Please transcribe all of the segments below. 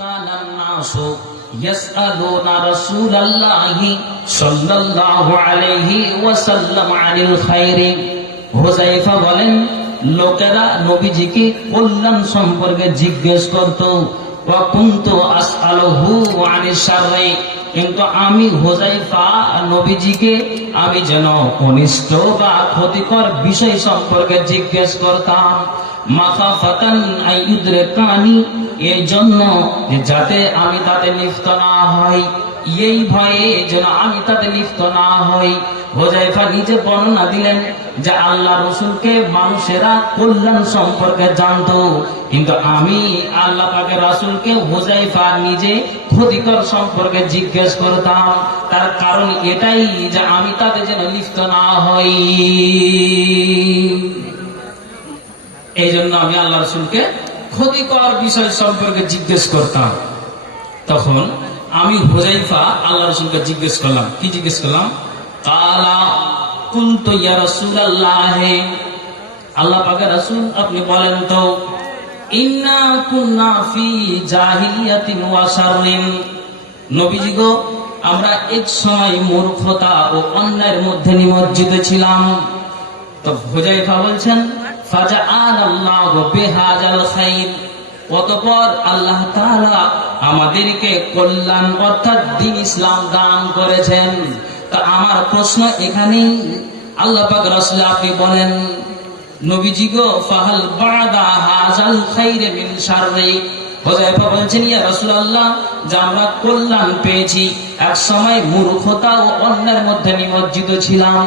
কানান নাসু ইয়াসআলুনা রাসূলুল্লাহি সাল্লাল্লাহু আলাইহি ওয়াসাল্লাম আনিল খায়রি। হুযায়ফা বলেন, লোকেরা নবীজিকে কল্যাণ সম্পর্কে জিজ্ঞেস করত। ওয়া কুনতু আসআলুহু আনিশ শাররি, কিন্তু আমি হুযায়ফা নবীজিকে আমি যেন অনিষ্ট বা ক্ষতিকর বিষয় সম্পর্কে জিজ্ঞেস করতাম। মাখাফাতান আইয়ুদরিকানি, এই জন্য যাতে আমি তাতে লিপ্ত না হই, এই ভয়ে যেন আমি তাতে লিপ্ত না হই। হুযায়ফা নিজে বর্ণনা দিলেন যে আল্লাহ রাসূলকে মানুষেরা কল্যাণ সম্পর্কে জানতো, কিন্তু আমি আল্লাহ পাকের রাসূলকে হুযায়ফা নিজে ক্ষতিকর সম্পর্কে জিজ্ঞেস করতাম। তার কারণ এটাই যে আমি তাতে যেন লিপ্ত না হই, এই জন্য আমি আল্লাহ রাসূলকে ক্ষতিকর বিষয় সম্পর্কে জিজ্ঞেস করতাম। তখন আমি হুযায়ফা আল্লাহ রাসূলকে জিজ্ঞেস করলাম, কি জিজ্ঞেস করলাম? কালা কুনতু ইয়া রাসূলুল্লাহ, আল্লাহ পাকের রাসূল আপনি বলেন তো, ইন্না কুননা ফি জাহিলিয়াতিন ওয়া শাররিন, নবীজি গো আমরা এক সময় মূর্খতা ও অন্যায়ের মধ্যে নিমজ্জিত ছিলাম। তো হুযায়ফা বলছেন, ফাজআলাল্লাহু বিহাযাল খায়র, অতঃপর আল্লাহ তাআলা আমাদেরকে কল্যাণ অর্থাৎ দ্বীন ইসলাম দান করেছেন। তা আমার প্রশ্ন এখানেই, আল্লাহ পাক রাসূল আপনি বলেন নবীজি গো ফাহাল বাদা হাযাল খায়র মিন শাররি, হুযায়ফা বলছেন ইয়া রাসূলুল্লাহ, যে আমরা কল্যাণ পেয়েছি, এক সময় মূর্খতা ও অন্যায়ের মধ্যে নিমজ্জিত ছিলাম,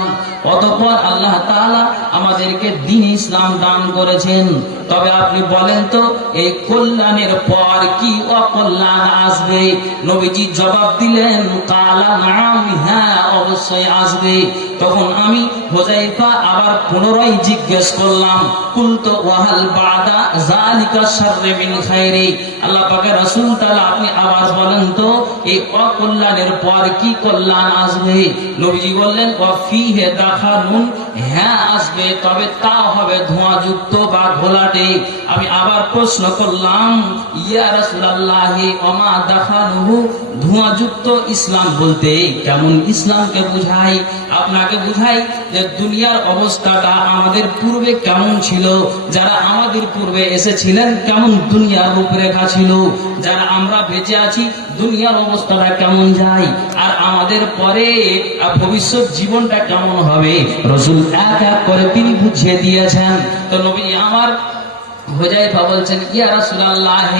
অতঃপর আল্লাহ তাআলা আমাদেরকে দ্বীন ইসলাম দান করেছেন। তবে আপনি বলেন তো এই কল্যাণের পর কি অকল্যাণ আসবে? নবীজি জবাব দিলেন, কালা নাম, হ্যাঁ অবশ্যই আসবে। তখন আমি হুযায়ফা আবার পুনরায় জিজ্ঞেস করলাম, কুলতু ওয়াহাল বাদা যালিকা শাররি মিন খায়রি, আল্লাহ পাকের রাসূল তাআলা আপনি আবার বলেন তো এই অকল্যাণের পর কি কল্যাণ আসবে? নবীজি বললেন, ওয়া ফিহি দাখানুন, হ্যাঁ আসবে, তবে তা হবে ধোঁয়াযুক্ত বা ঘোলাটে। আমি আবার প্রশ্ন করলাম, ইয়া রাসূলুল্লাহ ওমা দাখানুহু, ধোঁয়াযুক্ত ইসলাম বলতে কেমন ইসলামকে বুঝাই? আপনাকে বুঝাই যে দুনিয়ার অবস্থাটা আমাদের পূর্বে কেমন ছিল, যারা আমাদের পূর্বে এসেছিলেন কেমন দুনিয়ার রূপরেখা ছিল, যারা আমরা বেঁচে আছি দুনিয়ার অবস্থাটা কেমন যায়, আর আমাদের পরে ভবিষ্যৎ জীবনটা কেমন হবে, রাসূল এক এক করে তিনি বুঝিয়ে দিয়েছেন। তো নবী আমার হুযায়ফা বলছেন, ইয়া রাসূলুল্লাহ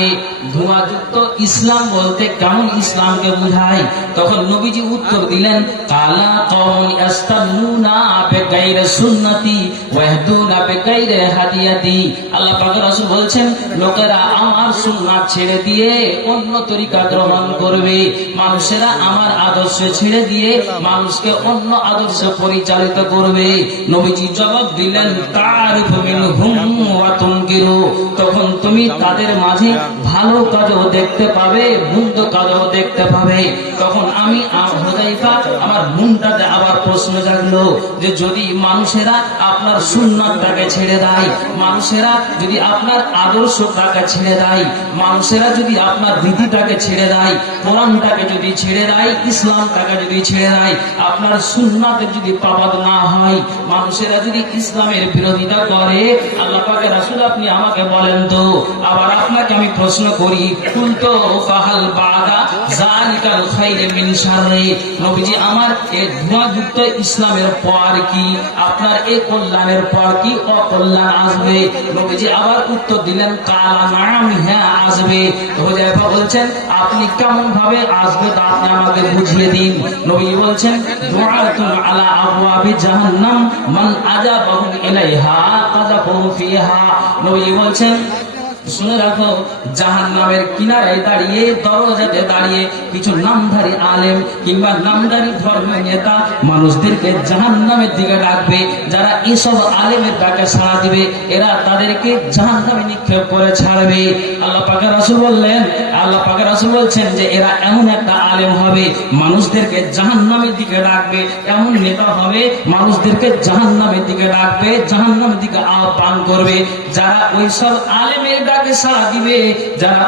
ধোঁয়াযুক্ত ইসলাম বলতে কেমন ইসলামকে বুঝায়? তখন নবীজি উত্তর দিলেন, কালা কওমুন ইস্তান্নুনা বিগাইরি সুন্নতি ওয়া ইয়াহদুনা বিগাইরি হাদিয়াতি, আল্লাহ পাক রাসূল বলছেন লোকেরা আমার সুন্নাত ছেড়ে দিয়ে অন্য তরিকা গ্রহণ করবে, মানুষেরা আমার আদর্শ ছেড়ে দিয়ে মানুষকে অন্য আদর্শে পরিচালিত করবে। নবীজি জবাব দিলেন, তারিফু মিনহুম ওয়া তুনকিরু, তখন তুমি তাদের মাঝে ভালো কাজও দেখতে পাবে, মন্দ কাজও দেখতে পাবে। তখন আমি হুযায়ফা আমার মনটাতে আবার প্রশ্ন জাগলো যে যদি মানুষেরা আপনার সুন্নাতটাকে ছেড়ে দেয়, মানুষেরা যদি আপনার আদর্শটাকে ছেড়ে দেয়, মানুষেরা যদি আপনার রীতিটাকে ছেড়ে দেয়, কোরআনটাকে যদি ছেড়ে দেয়, ইসলামটাকে যদি ছেড়ে দেয়, আপনার সুন্নাতের যদি পাবাদ না হয়, মানুষেরা যদি ইসলামের বিরোধিতা করে, আল্লাহ পাকের রাসূল আপনি আমাকে বলেন তো, আবার আপনাকে আমি প্রশ্ন করি, কুলতু ফাহাল বাদা যালিকাল খায়রি মিন শাররি, নবীজি আমার এই ধোঁয়াযুক্ত ইসলামের পর কি, আপনার এই কল্যাণের পর কি অকল্যাণ আসবে? নবীজি আবার উত্তর দিলেন, কালা নাম, হ্যাঁ আসবে। হুযায়ফা বলছেন আপনি কেমন ভাবে আসবে তা আপনি আমাকে বুঝিয়ে দিন। নবীজি বলছেন, দুআতুন আলা আবওয়াবি জাহান্নাম মান আজাবাহুম ইলাইহা কাযাফু ফিহা, নবীজি বলছেন শুনে রাখো, জাহান্নামের কিনারায় দাঁড়িয়ে, দরজাতে দাঁড়িয়ে কিছু নামধারী আলেম কিংবা নামধারী ধর্মের নেতা মানুষদেরকে জাহান্নামের দিকে ডাকবে। যারা এসব আলেমের ডাকে সাড়া দিবে, এরা তাদেরকে জাহান্নামে নিক্ষেপ করে ছাড়বে। আল্লাহ পাকের রাসূল বললেন, আল্লাহ পাকের রাসূল বলছেন যে এরা এমন একটা আলেম হবে মানুষদেরকে জাহান্নামের দিকে ডাকবে, এমন নেতা হবে মানুষদেরকে জাহান্নামের দিকে ডাকবে, জাহান্নামের দিকে আহ্বান করবে। যারা ওইসব আলেমের ডাকে ডাকে সাড়া দিবে, যারা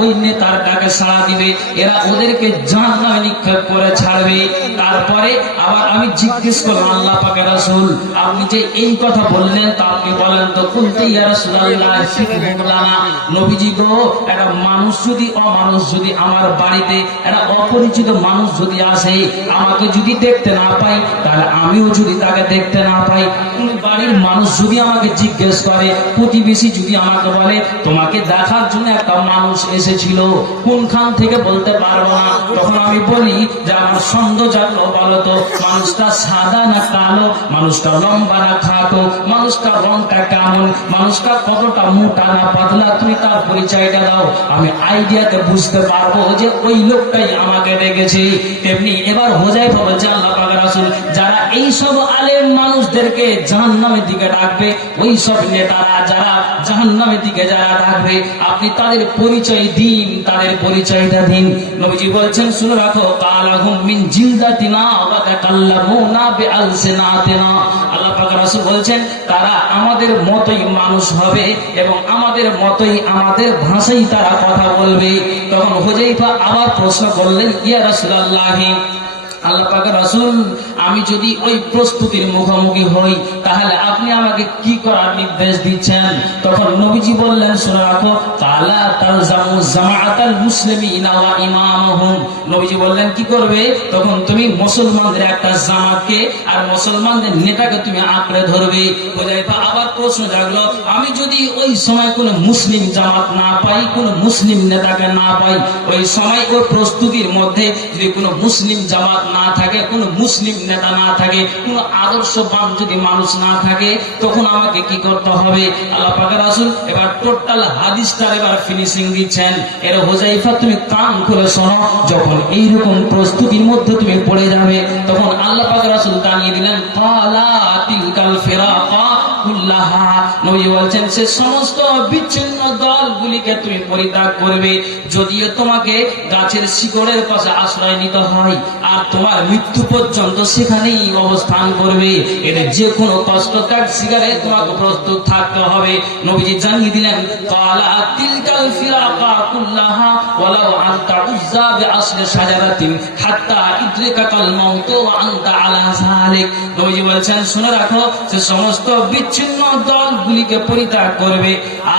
ওই নেতার ডাকে সাড়া দিবে, এরা ওদেরকে জাহান্নামে নিক্ষেপ করে ছাড়বে। তারপরে আবার আমি জিজ্ঞেস করলাম, আল্লাহ পাকের রাসূল আপনি যে এই কথা বললেন তা আপনি বলেন তো। কুলতু ইয়া রাসূলুল্লাহ সিফহুলানা, নবীজি গো, একটা মানুষ যদি অমানুষ যদি আমার বাড়িতে একটা অপরিচিত মানুষ যদি আসে, আমাকে যদি দেখতে না পাই, তাহলে আমিও যদি তাকে দেখতে না পাই, বাড়ির মানুষ যদি আমাকে জিজ্ঞেস করে, প্রতিবেশী যদি আমাকে বলে তোমাকে দেখার জন্য একটা মানুষ এসেছিল, কোনখান থেকে বলতে পারবো না, তখন আমি বলি যে আমার সন্দেহ জাগলো, বলো তো মানুষটা সাদা না কালো, মানুষটা লম্বা না খাটো, মানুষটা রংটা কেমন, মানুষটা কতটা মোটা না পাতলা, তুমি তার পরিচয়টা দাও, আমি আইডিয়াতে বুঝতে পারবো যে ওই লোকটাই আমাকে ডেকেছে। তেমনি এবার হুযায়ফা বলছে, আল্লাহ পাকের রাসূল যারা এই সব আলেম মানুষদেরকে জাহান্নামের দিকে ডাকবে, ওই সব নেতারা যারা জাহান্নামের দিকে যারা ডাকবে, আপনি তাদের পরিচয় দিন, তাদের পরিচয়টা দিন। নবীজি বলছেন শুনে রাখো, কালাহুম মিন জিলদাতিনা ওয়া তাকাল্লামুনা বিআলসিনাতিনা, আল্লাহ পাকের রাসূল বলছেন তারা আমাদের মতই মানুষ হবে এবং আমাদের মতই আমাদের ভাষাই তারা কথা বলবে। তখন হুযায়ফা আবার প্রশ্ন করলেন, ইয়া রাসূলুল্লাহ, আল্লাহ পাকের রাসূল আমি যদি ওই প্রস্তুতির মুখোমুখি হই, তাহলে আপনি আমাকে কি করার নির্দেশ দিচ্ছেন? তখন নবীজি বললেন শুনে রাখো, কালা তালজামু জামাআতাল মুসলিমিনা ওয়া ইমামুহুম, নবীজি বললেন কি করবে? তখন তুমি মুসলমানদের একটা জামাতকে আর মুসলমানদের নেতাকে তুমি আঁকড়ে ধরবে। হুযায়ফা আবার প্রশ্ন জাগলো, আমি যদি ওই সময় কোনো মুসলিম জামাত না পাই, কোনো মুসলিম নেতাকে না পাই, ওই সময় ওর প্রস্তুতির মধ্যে যদি কোনো মুসলিম জামাত না থাকে, কোনো মুসলিম নেতা না থাকে, কোনো আদর্শবান যদি মানুষ না থাকে, তখন আমাকে কি করতে হবে? আল্লাহ পাকের রাসূল এবার টোটাল হাদিসটার এবার ফিনিশিং দিচ্ছেন। এর হুযায়ফা তুমি কান খুলে শোনো, যখন এইরকম প্রস্তুতির মধ্যে তুমি পড়ে যাবে, তখন আল্লাহ পাকের রাসূল জানিয়ে দিলেন, কালা তিলকাল ফিরাকা কুল্লাহা, নবী বলছেন সে সমস্ত বিচ্ছিন্ন দলগুলিকে তুমি পরিত্যাগ করবে। যদিও তোমাকে গাছের শিকড়ের পাশে আশ্রয় নিতে হয়, আর তোমার মৃত্যু পর্যন্ত সেখানেই অবস্থান করবে, এর যে কোনো কষ্ট ত্যাগ শিকারে তোমাকে প্রস্তুত থাকতে হবে। নবীজি জানিয়ে দিলেন, কালা তিলকাল ফিরাকা কুল্লাহা ওয়ালাউ আনতা উযযা বিআসলি শাজারাতিন হাত্তা ইদরিকাকাল মাউত ওয়া আনতা আলা যালিক, নবীজি বলছেন শুনে রাখো, সে সমস্ত বিচ্ছিন্ন দলগুলিকে পরিত্যাগ করবে,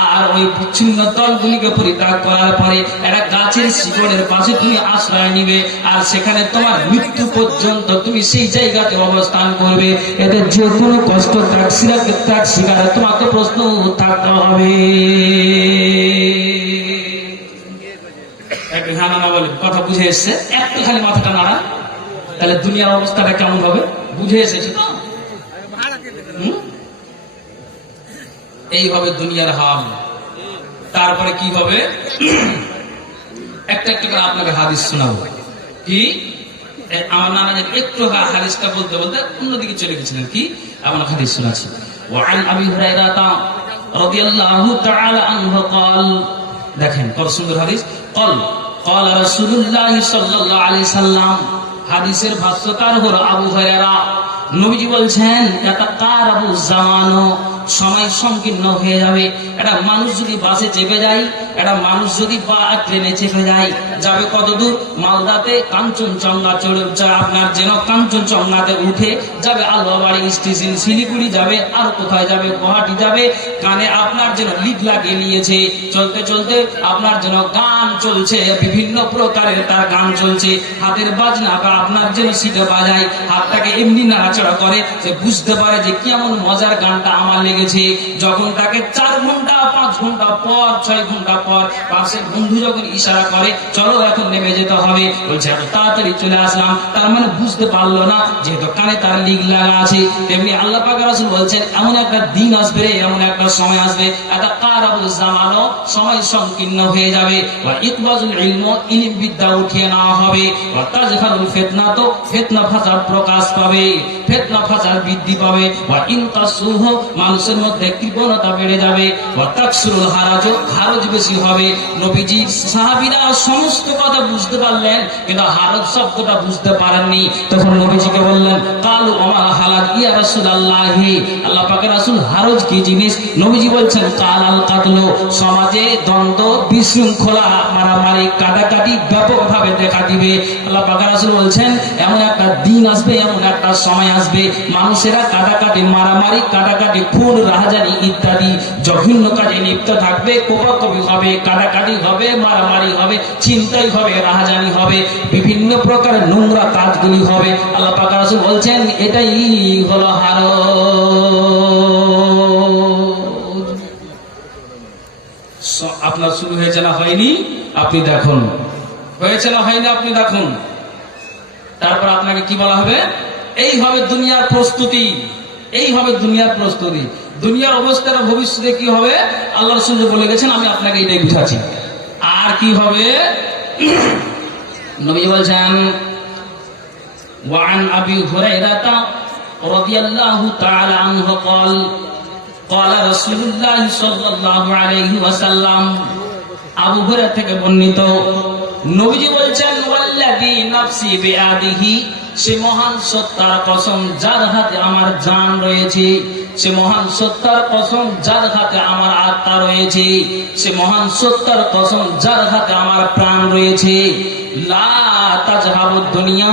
আর ওই বিচ্ছিন্ন দলগুলিকে পরিত্যাগ করার পরে একটা গাছের শিকড়ের পাশে তুমি আশ্রয় নিবে, আর সেখানে তোমার মৃত্যু পর্যন্ত তুমি সেই জায়গাতে অবস্থান করবে। এতে যে কোনো কষ্ট ত্যাগ শিকারে তোমাকে প্রস্তুত থাকতে হবে। কথা বুঝে এসছে? একটু খালি মাথাটা নাড়া, তাহলে দুনিয়ার অবস্থাটা কেমন হবে বুঝে এসেছে তো? এইভাবে দুনিয়ার হাল। তারপরে কি হবে? একটা একটা করে আপনাকে হাদিস শোনাবো। কি আমার নানা একটু হাদিসটা বলতে বলতে অন্যদিকে চলে গেছিলেন। কি আমার হাদিস শোনাচ্ছি। ওয়ান আবি হুরায়রা রাদিয়াল্লাহু তাআলা আনহু قال, দেখেন কত সুন্দর হাদিস। قال রাসূলুল্লাহ সাল্লাল্লাহু আলাইহি সাল্লাম, হাদিসের ভাষ্যকার হলো আবু হুরায়রা। নবীজি বলছেন, ইয়াতাকারাবু জামানু, সময় সংকীর্ণ হয়ে যাবে। একটা মানুষ যদি বাসে চেপে যায়, একটা মানুষ যদি ট্রেনে চেপে যায়, যাবে কত দূর? মালদাতে কাঞ্চনজঙ্ঘা চড়ে আপনার যেন কাঞ্চনজঙ্ঘাতে উঠে যাবে আলুয়াবাড়ি স্টেশন, শিলিগুড়ি যাবে, আর কোথায় যাবে? গুয়াহাটি যাবে। কানে আপনার যেন লিড লাগিয়ে নিয়েছে, চলতে চলতে আপনার যেন গান চলছে, বিভিন্ন প্রকারের তার গান চলছে, হাতের বাজনা বা আপনার যেন সিটে বাজায়, হাতটাকে এমনি নাড়াচাড়া করে, সে বুঝতে পারে যে কেমন মজার গানটা আমার লেগেছে। যখন তাকে 4 ঘন্টা 5 ঘন্টা পর 6 ঘন্টা পর পাশের বন্ধু যখন ইশারা করে চলো এখন নেমে যেতে হবে, বলছে এত তাড়াতাড়ি চলে আসলাম, তার মানে বুঝতে পারলো না যেহেতু কানে তার লিগ লাগা আছে। তেমনি আল্লাহ পাক রাসূল বলছেন, এমন একটা দিন আসবে, এমন একটা সময় আসবে, এটা কারাবুল জামানো, সময় সংকীর্ণ হয়ে যাবে। ওয়া ইকবাজুল ইলম, ইলম বিদ্যা উঠিয়ে নেওয়া হবে। ওয়া তাজহারুল ফিতনা, তো ফিতনা ফাসাদ প্রকাশ পাবে। ফিতনা ফাসাদ বৃদ্ধি পাবে, ওয়া ইন তাসুহ মানুষের মধ্যে কৃপণতা বেড়ে যাবে, ওয়া তাকসুরুল হারাজ হারজ বেশি হবে। নবীজি সাহাবীরা সমস্ত কথা বুঝতে পারলেন, কিন্তু হারজ শব্দটা বুঝতে পারেননি। তখন নবীজিকে বললেন, কালু ওমা হালাক ইয়া রাসূলুল্লাহ, আল্লাহ পাকের রাসূল হারজ কি জিনিস? নবীজি বলছেন, কাল আল কাতলু, সমাজে দ্বন্দ্ব, বিশৃঙ্খলা, মারামারি, কাটাকাটি ব্যাপকভাবে দেখা দিবে। আল্লাহ পাকের রাসূল বলছেন, এমন একটা দিন আসবে, এমন একটা সময় আসবে, মানুষেরা কাটাকাটি, মারামারি, কাটাকাটি, খুন, রাহাজানি ইত্যাদি জঘন্য কাজে লিপ্ত থাকবে। কোপাকুপি হবে, কাটাকাটি হবে, মারামারি হবে, চিন্তাই হবে, রাহাজানি হবে, বিভিন্ন প্রকারের নোংরা কাজগুলি হবে। আল্লাহ পাক রাসূল বলছেন, এটাই হলো হারজ। আপনার শুরু হয়েছে না হয়নি? আপনি দেখুন। হয়েছে না হয়নি? আপনি দেখুন। তারপর আপনাকে কি বলা হবে? এই হবে দুনিয়ার প্রস্তুতি, এই হবে দুনিয়ার প্রস্তুতি। দুনিয়ার অবস্থাটা ভবিষ্যতে কি হবে আল্লাহ রাসূল বলে গেছেন, আমি আপনাকে এটাই বুঝাচ্ছি। আর কি হবে? নবী বলছেন, وعن أبي هريرة رضي الله تعالى عنه قال قال رسول الله صلى الله عليه وسلم, আবু হুরায়রা থেকে বর্ণিত, নবীজি বলছেন, ওয়াল্লাযী নাফসি বিয়াদিহি, সে মহান সত্তার কসম যার হাতে আমার জান রয়েছে, সে মহান সত্তার কসম যার হাতে আমার আত্মা রয়েছে, সে মহান সত্তার কসম যার হাতে আমার প্রাণ রয়েছে, লা তাজহাবুদ দুনিয়া,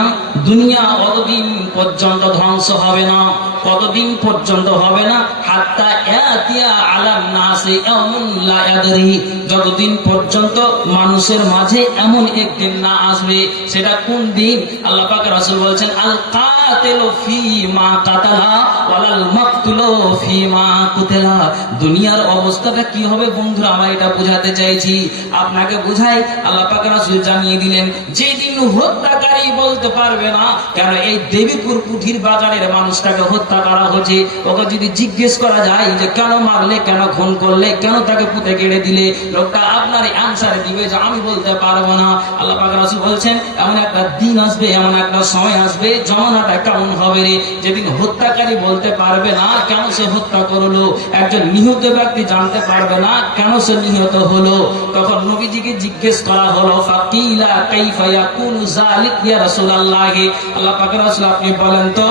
দুনিয়া অতদিন পর্যন্ত ধ্বংস হবে না, কতদিন পর্যন্ত হবে না? হাত্তা ইয়াতিয়া আলান নাসি ইয়াউমুন লা ইয়াদরি, যতদিন পর্যন্ত মানুষের মাঝে এমন একদিন না আসবে। সেটা কোন দিন? আল্লাহ পাক রাসূল বলছেন, আল কাতিলু ফীমা কাতালা ওয়ালাল মাকতুলু ফীমা কুতিলা। দুনিয়ার অবস্থাটা কি হবে বন্ধুরা, আমরা এটা বোঝাতে চাইছি, আপনাকে বুঝাই। আল্লাহ পাক রাসূল জানিয়ে দিলেন, যেদিন হত্যাকারী বলতে পারবে না, কেন এই দেবীপুর কুঠির বাজারের মানুষটাকে হত্যা করা হচ্ছে, ওকে যদি জিজ্ঞেস করা যায় যে কেন মারলে, কেন খুন করলে, কেন তাকে পুঁতে কেড়ে দিলে, লোকটা আপনার অ্যানসার দিবে যে আমি বলতে পারবো না। আল্লাহ পাক রাসূল বলছেন, এমন একটা দিন আসবে, এমন একটা সময় আসবে, জমানাটা কেমন হবে রে, যেদিন হত্যাকারী বলতে পারবে না কেন সে হত্যা করলো, একজন নিহত ব্যক্তি জানতে পারবে না কেন সে নিহত হলো। তখন নবীজিকে জিজ্ঞেস করা হলো, ফাকিলা কাইফা ইয়াকুনু যালিক ইয়া রাসূলুল্লাহ, আল্লাহ পাক রাসূল আপনি বলেন তো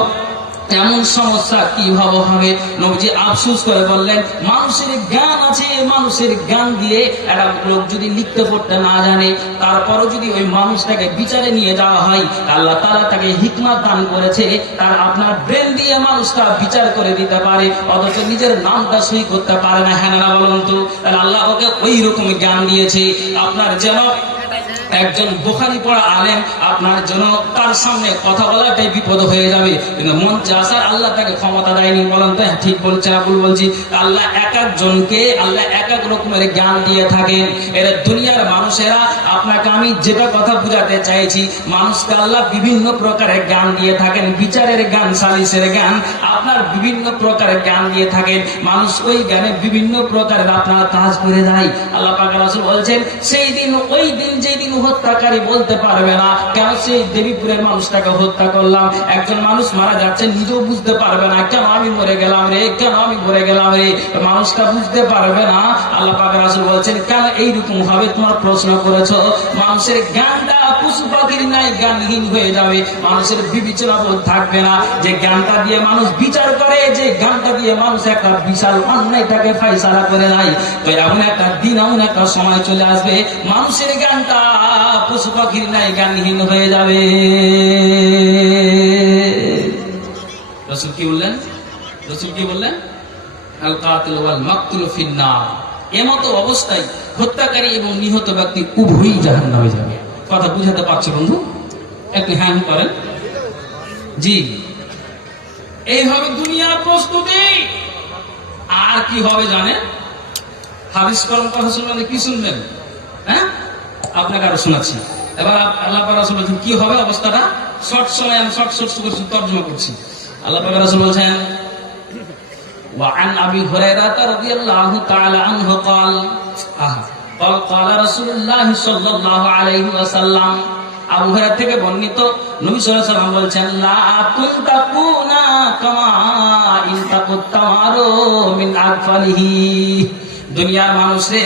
এমন সমস্যা কিভাবে হবে? নবীজি আফসোস করে বললেন, মানুষের জ্ঞান আছে, মানুষের জ্ঞান দিয়ে একটা লোক যদি লিখতে পড়তে না জানে, তারপরও যদি ওই মানুষটাকে বিচারে নিয়ে যাওয়া হয়, আল্লাহ তাআলা তাকে হিকমত দান করেছে, তার আপনার ব্রেন দিয়ে মানুষটা বিচার করে দিতে পারে, অথচ নিজের নামটা সই করতে পারে না। হ্যাঁ না বলুন তো? তাহলে আল্লাহ ওকে ওই রকম জ্ঞান দিয়েছে। আপনার যেন একজন বুখারী পড়া আলেম, আপনার জন্য তার সামনে কথা বলাটাই বিপদ হয়ে যাবে, কিন্তু মঞ্চে আসার আল্লাহ তাকে ক্ষমতা দেয়নি। বলেন তো ঠিক বলছে না ভুল বলছি? আল্লাহ এক একজনকে আল্লাহ এক এক রকমের জ্ঞান দিয়ে থাকেন। এর দুনিয়ার মানুষেরা, আপনাকে আমি যেটা কথা বুঝাতে চাইছি, মানুষকে আল্লাহ বিভিন্ন প্রকারের জ্ঞান দিয়ে থাকেন, বিচারের জ্ঞান, সালিসের জ্ঞান, আপনার বিভিন্ন প্রকারের জ্ঞান দিয়ে থাকেন। মানুষ ওই জ্ঞানে বিভিন্ন প্রকারের আপনার কাজ করে দেয়। আল্লাহ পাক রাসূল বলছেন, সেই দিন, ওই দিন যেই দিন হত্যাকারী বলতে পারবে না কেন সেই দেবীপুরের মানুষটাকে হত্যা করলাম। একজন মানুষ মারা যাচ্ছে, নিজেও বুঝতে পারবে না কেন আমি মরে গেলাম রে, কেন আমি মরে গেলাম রে, মানুষটা বুঝতে পারবে না। আল্লাহ পাক রাসূল বলছেন, কেন এইরকম ভাবে তোমার প্রশ্ন করেছো? মানুষের জ্ঞানটা পশু পাখির নাই জ্ঞানহীন হয়ে যাবে, মানুষের বিবেচনা বোধ থাকবে না। যে জ্ঞানটা দিয়ে মানুষ বিচার করে, যে জ্ঞানটা দিয়ে মানুষ একটা বিশাল অন্যায়টাকে ফায়সালা করে দেয়, তো এমন একটা দিন, এমন একটা সময় চলে আসবে, মানুষের জ্ঞানটা পশু পাখির নাই জ্ঞানহীন হয়ে যাবে। রাসূল কি বললেন? রাসূল কি বললেন? আল কাতিল ওয়াল মাকতুল ফিন্নার। এমতো অবস্থায় হত্যাকারী এবং নিহত ব্যক্তি উভয়ই জাহান্নামে যাবে। কথা বুঝাতে পারছে বন্ধু? একটু হ্যাঁ করেন। জি, এইভাবে দুনিয়ার প্রস্তুতি। আর কি হবে জানেন? হাদিস কলম কথা শুনবেন, কি শুনবেন? হ্যাঁ, আপনাকে আরো শোনাচ্ছি। এবার আল্লাহ পাক রাসূল বলেছেন কি হবে অবস্থাটা, শর্ট সময় আমি শর্ট তর্জমা করছি। আল্লাহ পাক রাসূল বলেছেন, وعن أبي هريرة رضي الله تعالى عنه قال قال رسول الله صلى الله عليه وسلم, আবু হুরায়রা থেকে বর্ণিত, নবী সাল্লাল্লাহু আলাইহি ওয়াসাল্লাম বলছেন, লা তুনতাকুনা কামা ইনতাকুত তামারু মিন আকফালিহি। দুনিয়ার মানুষে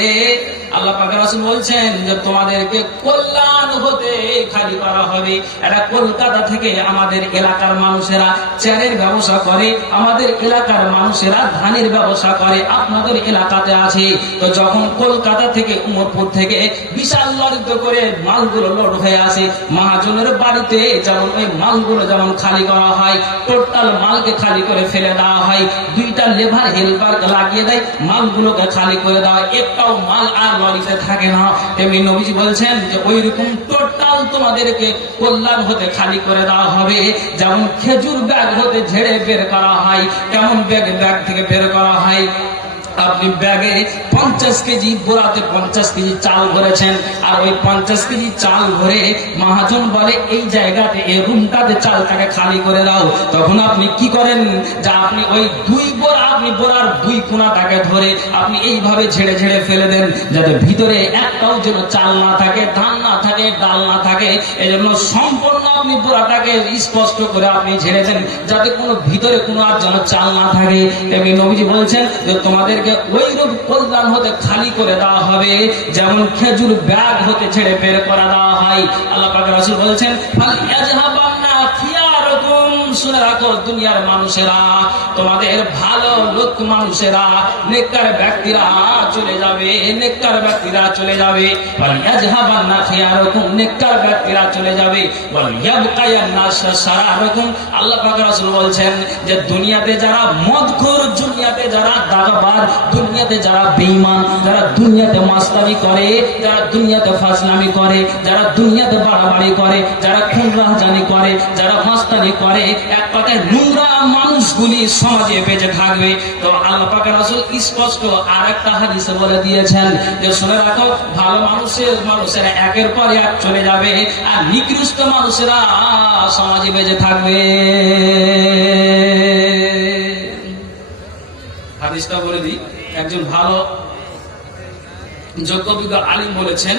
আল্লাহ পাক রাসূল বলছেন যে তোমাদেরকে কল্যাণ হতে খালি করা হবে। এরা কলকাতা থেকে আমাদের এলাকার মানুষেরা চারের ব্যবসা করে, আমাদের এলাকার মানুষেরা ধানের ব্যবসা করে, আপনাদের এলাকাতে আছে। তো যখন কলকাতা থেকে উমরপুর থেকে বিশাল লরিতে করে মালগুলো লোড হয়ে আসে, মহাজনের বাড়িতে যেমন ওই মালগুলো যেমন খালি করা হয়, টোটাল মালকে খালি করে ফেলে দেওয়া হয়, দুইটা লেবার হেল্পার লাগিয়ে দেয়, মালগুলোকে খালি করে দেওয়া হয়, একটাও মাল আর লরিতে থাকে না। তেমনি নবীজি বলছেন যে ওই রকম টোটাল তোমাদেরকে কল্যাণ হতে খালি করে দেওয়া হবে। যেমন খেজুর ব্যাগ হতে ঝেড়ে বের করা হয়, কেমন ব্যাগ থেকে বের করা হয়, আপনি ব্যাগে 50 কেজি বোরাতে 50 কেজি চাল ভরেছেন, আর ওই 50 কেজি চাল ভরে মহাজন বলে এই জায়গাতে এই রুমটাতে চালটাকে খালি করে দাও। তখন আপনি কি করেন, যে আপনি ওই আপনি বোরার দুই কোণাটাকে ধরে আপনি এইভাবে ঝেড়ে ঝেড়ে ফেলে দেন, যাতে ভিতরে একটাও যেন চাল না থাকে, ধান না থাকে, ডাল না থাকে। এই জন্য সম্পূর্ণ আপনি বোরাটাকে স্পষ্ট করে আপনি ঝেড়ে দেন, যাতে কোনো ভিতরে কোনো আর যেন চাল না থাকে। এমনি নবীজি বলছেন যে তোমাদের ওই রূপ কল্যাণ হতে খালি করে দেওয়া হবে, যেমন খেজুর ব্যাগ হতে ছেড়ে বের করে দেওয়া হয়। আল্লাহ পাক রাসূল বলছেন, ফাল ইয়াজহাবান্না খিয়ারুকুম, শুনে রাখো দুনিয়ার মানুষেরা, তোমাদের ভালো লোক মানুষেরা, নেককার ব্যক্তিরা চলে যাবে, নেককার ব্যক্তিরা চলে যাবে। ফাল ইয়াজহাবান্না খিয়ারুকুম, নেককার ব্যক্তিরা চলে যাবে। ওয়াল ইয়াবকায়ান্নাস শারারুকুম, আল্লাহ পাক রাসূল বলছেন যে দুনিয়াতে যারা মদখোর, দুনিয়াতে যারা দাগাবাজ, দুনিয়াতে যারা বেঈমান, যারা দুনিয়াতে মাস্তানি করে, যারা দুনিয়াতে ফাজলামি করে, যারা দুনিয়াতে বাড়াবাড়ি করে, যারা খুন রাহজানি করে, যারা মাস্তানি করে, এক কথায় নোংরা মানুষগুলি সমাজে বেঁচে থাকবে। তো আল্লাহ পাক রাসূল স্পষ্ট আরেকটা হাদিসে বলে দিয়েছেন যে শুনে রাখো, ভালো মানুষেরা একের পর এক চলে যাবে, আর নিকৃষ্ট মানুষেরা সমাজে বেঁচে থাকবে। হাদিসটা বলে দিই, একজন ভালো যোগ্য বিজ্ঞ আলিম বলেছেন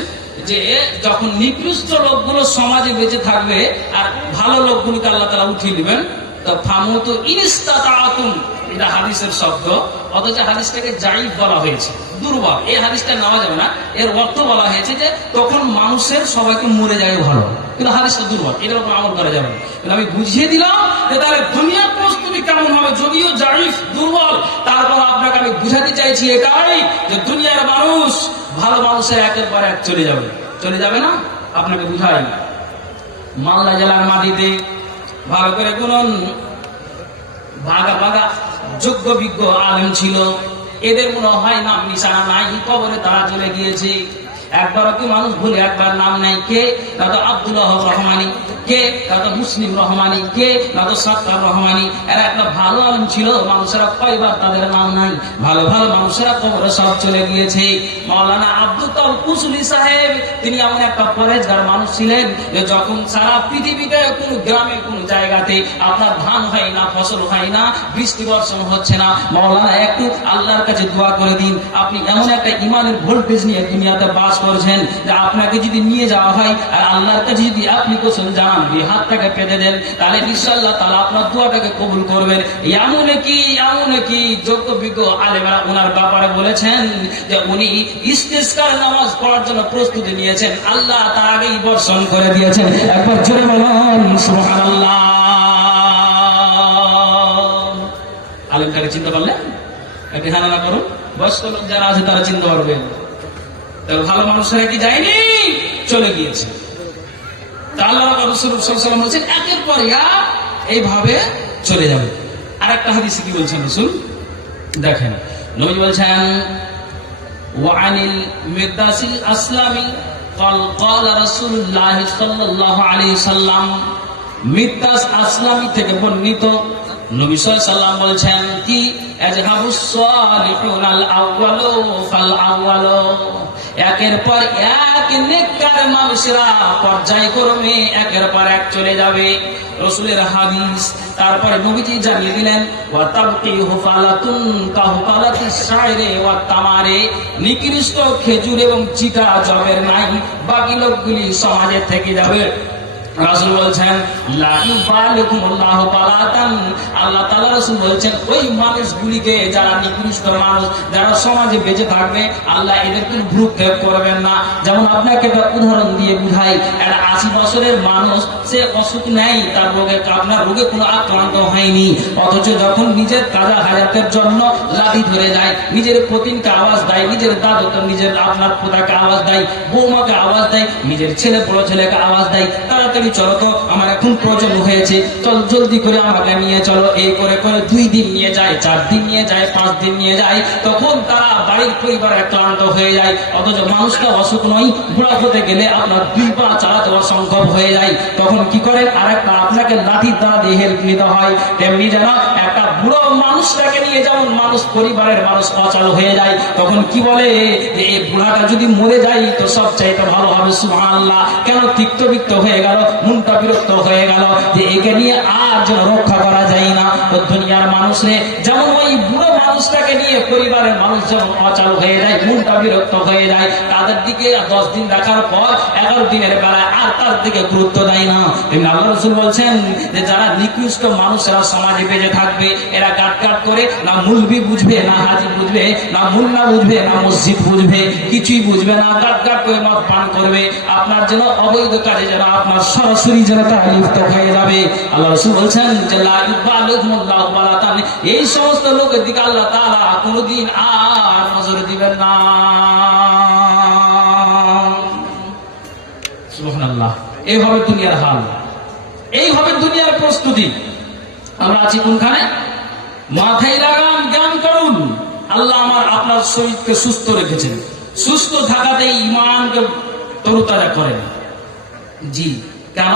যে যখন নিকৃষ্ট লোকগুলো সমাজে বেঁচে থাকবে আর ভালো লোকগুলোকে আল্লাহ তাআলা উঠিয়ে দিবেন, তো ফামুতু ইনস্তাতাআতুম, এটা হাদিসের শব্দ, অথচ হাদিসটাকে জাইফ বলা হয়েছে, দুর্বল। এই হাদিসটা নেওয়া যাবে না। এর অর্থ বলা হয়েছে যে তখন মানুষের সবাইকে মরে যায় ভালো, কিন্তু হাদিসটা দুর্বল, এটার উপর আমল করা যাবে না। কিন্তু আমি বুঝিয়ে দিলাম যে তাহলে দুনিয়ার প্রস্তুতি কেমন হবে, যদিও জাইফ, দুর্বল, তারপর আপনাকে আমি বুঝাতে চাইছি এটাই যে দুনিয়ার মানুষ, ভালো মানুষের একের পর এক চলে যাবে। চলে যাবে না, আপনাকে বুঝাই। মালদা জেলার মাটিতে ভালো করে গুনুন, ভাগা ভাগা যোগ্য বিজ্ঞ আলেম ছিল, এদের মনে হয় নাম নিশানা নাই, কবরে তারা চলে গিয়েছে। একবারও কি মানুষ ভুলে একবার নাম নাই? কে? না তো আব্দুল্লাহ রহমানী, কে? না তো মুসলিম রহমানী, কে? না তো সত্তার রহমানী। এরা একটা ভালো আলেম ছিল, মানুষেরা কয়বার তাদের নাম নাই। ভালো ভালো মানুষেরা কবরে সব চলে গিয়েছে। মাওলানা আব্দুল কাউল কুসুলি সাহেব, তিনি এমন একটা পরেজগার মানুষ ছিলেন যে যখন সারা পৃথিবীতে কোন গ্রামে কোন জায়গাতে আপনার ধান হয় না, ফসল হয় না, বৃষ্টি বর্ষণ হচ্ছে না, মাওলানা একটু আল্লাহর কাছে দোয়া করে দিন। আপনি এমন একটা ইমানের ভোল্টেজ নিয়ে দুনিয়াতে বাস করছেন যে আপনাকে যদি নিয়ে যাওয়া হয় আর আল্লাহর কাছে যদি অ্যাপ্লিকেশন জানান, হাতটাকে পেতে দেন, তাহলে ইনশাআল্লাহ তাআলা আপনার দোয়াটাকে কবুল করবেন। এমন কি যোগ্য বিজ্ঞ আলেমরা ওনার ব্যাপারে বলেছেন যে উনি ইস্তিসকার নামাজ পড়ার জন্য প্রস্তুতি নিয়েছেন, আল্লাহ তার আগেই বর্ষণ করে দিয়েছেন। একবার জোরে বলুন সুবহানাল্লাহ। আলেমটাকে চিন্তা করলেন? একটু হানানা করুন, বয়স্ক লোক যারা আছে তারা চিন্তা করবেন। ভালো মানুষেরা কি যায়নি? চলে গিয়েছে। আল্লাহ রাসূল সাল্লাল্লাহু আলাইহি ওয়াসাল্লাম বলেছেন একের পর এক এইভাবে চলে যাবে। আরেকটা হাদিসে কি বলছেন রাসূল দেখেন, নবী বলছেন ওয়ানিল মিদাসিল আসলামি قال رسول الله صلى الله عليه وسلم, মিদাস আসলামি থেকে বর্ণিত নবী সাল্লাল্লাহু আলাইহি ওয়াসাল্লাম বলছেন কি, আজহাবুস সালিহুনাল আউয়ালু ফাল আউয়ালু, একের পর এক নেককার মানুষরা পর্যায়ক্রমে একের পর এক চলে যাবে। রাসূলের হাদিস। তারপরে নবীজি জানিয়ে দিলেন ওয়া তাবকি হুফালাতুন কাহুফালাতিস শাইরে ওয়া তামারে, নিকৃষ্ট খেজুর এবং চিটা জবের নাই, বাকি লোকগুলি সমাজে থেকে যাবে। রাসূল বলছেন লা ইউবালিকুমুল্লাহু বালাতান, আল্লাহ তাআলা রাসূল বলছেন ওই মানুষগুলিকে যারা নিকৃষ্ট মানুষ, যারা সমাজে বেঁচে থাকবে, আল্লাহ এদেরকে ভ্রুক্ষেপ করবেন না। যেমন আপনাকে একটা উদাহরণ দিয়ে বুঝাই, একটা 80 বছরের মানুষ, সে অসুখ নেই, তার রোগে আপনার রোগে কোনো আক্রান্ত হয়নি, অথচ যখন নিজের কাজা হায়াতের জন্য লাঠি ধরে যায়, নিজের পতিনকে আওয়াজ দেয়, নিজের দাদুকে, নিজের আপনার পিতাকে আওয়াজ দেয়, বৌমাকে আওয়াজ দেয়, নিজের ছেলে বড় ছেলেকে আওয়াজ দেয়, তাড়াতাড়ি চলো তো, আমার এখন প্রয়োজন হয়েছে, চল জলদি করে আমাকে নিয়ে চলো। এই করে করে 2 দিন নিয়ে যায়, 4 দিন নিয়ে যায়, 5 দিন নিয়ে যায়, তখন তারা বাড়ির পরিবারে ক্লান্ত হয়ে যায়। অথচ মানুষটা অসুখ নয়, বুড়া হতে গেলে আপনার 2 পা চালাতে অসম্ভব হয়ে যায়, তখন কি করে আরেকটা আপনাকে লাঠির দ্বারা দিয়ে হেল্প নিতে হয়। তেমনি যেন একটা বুড়ো মানুষটাকে নিয়ে যেমন মানুষ পরিবারের মানুষ অচল হয়ে যায়, তখন কি বলে যে এই বুড়াটা যদি মরে যায় তো সব চাইতে ভালো হবে। সুবহানাল্লাহ, কেন তিক্ত বিক্ত হয়ে গেল, মনটা বিরক্ত হয়ে গেল যে একে নিয়ে আর যেন রক্ষা করা যায় না। তো দুনিয়ার মানুষরে যেমন ওই বুড়ো মানুষটাকে নিয়ে পরিবারের মানুষ যেমন অচল হয়ে যায়, মনটা বিরক্ত হয়ে যায়, তাদের দিকে 10 দিন দেখার পর 11 দিনের বেলায় আর তার দিকে গুরুত্ব দেয় না। তেমনি আল্লাহ রাসূল বলছেন যে যারা নিকৃষ্ট মানুষেরা সমাজে বেঁচে থাকবে, এরা গাট গাট করে না মুলবি বুঝবে, না হাজি বুঝবে, না মুন্না বুঝবে, না মসজিদ বুঝবে, কিছুই বুঝবে না, গাট গাট করে মদ পান করবে, আপনার যেন অবৈধ কাজে যেন আপনার সরাসরি যেন তা লিপ্ত হয়ে যাবে। আল্লাহ রাসূল বলছেন যে লা ইউবালিকুমুল্লাহু বালাতান, এই সমস্ত লোকের দিকে আল্লাহ তাআলা কোনদিন আর নজর দিবেন না। সুবহানাল্লাহ, এইভাবে দুনিয়ার হাল, এইভাবে দুনিয়ার প্রস্তুতি। আমরা আছি কোনখানে? মাথায় লাগান, জ্ঞান করুন। আল্লাহ আমার আপনার শরীরকে সুস্থ রেখেছেন, সুস্থ থাকাতেই ঈমানকে তরুতাজা করেন। জি, কেন?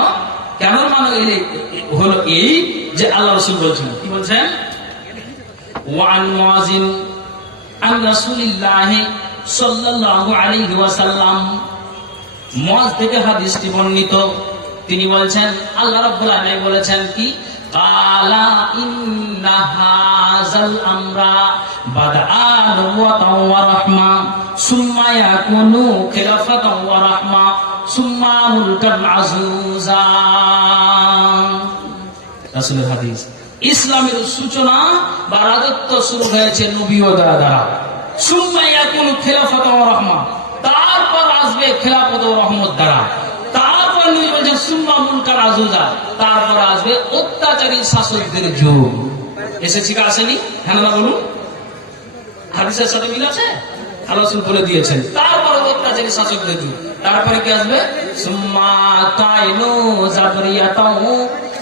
কেন মানে হলো এই যে আল্লাহ রাসূল বলছেন, কি বলছেন? ওয়ান মুয়াজিন আন রাসূলিল্লাহি সাল্লাল্লাহু আলাইহি ওয়াসাল্লাম, মুয়াজ থেকে হাদিসটি বর্ণিত, তিনি বলছেন আল্লাহ রাব্বুল আলামিন বলেছেন কি, কালা ইন্না হাযাল আমরা বাদআ নবুওয়াতাও ওয়া রাহমা সুম্মা ইয়াকুনু খিলাফাতাও ওয়া রাহমা সুম্মা মুলকান আযুজা। রাসূলের হাদিস, ইসলামের সূচনা বা রাজত্ব শুরু হয়েছে নবীদের দ্বারা, সুম্মা ইয়াকুনু খিলাফাতাও ওয়া রাহমা, তারপর আসবে খিলাফত ও রহমত দ্বারা, তারপর নবী বলেছেন সুম্মা মুলকান আযুজা, তারপর আসবে অত্যাচারী শাসকদের যুগ। এসেছে কি আসেনি? হ্যাঁ না বলুন, হাদিসের সাথে মিল আছে? আল্লাহ রাসূল বলে দিয়েছেন তারপর অত্যাচারী শাসকদের যুগ, তারপরে কি আসবে? সুম্মা তাইনু জাবরিয়াতাহু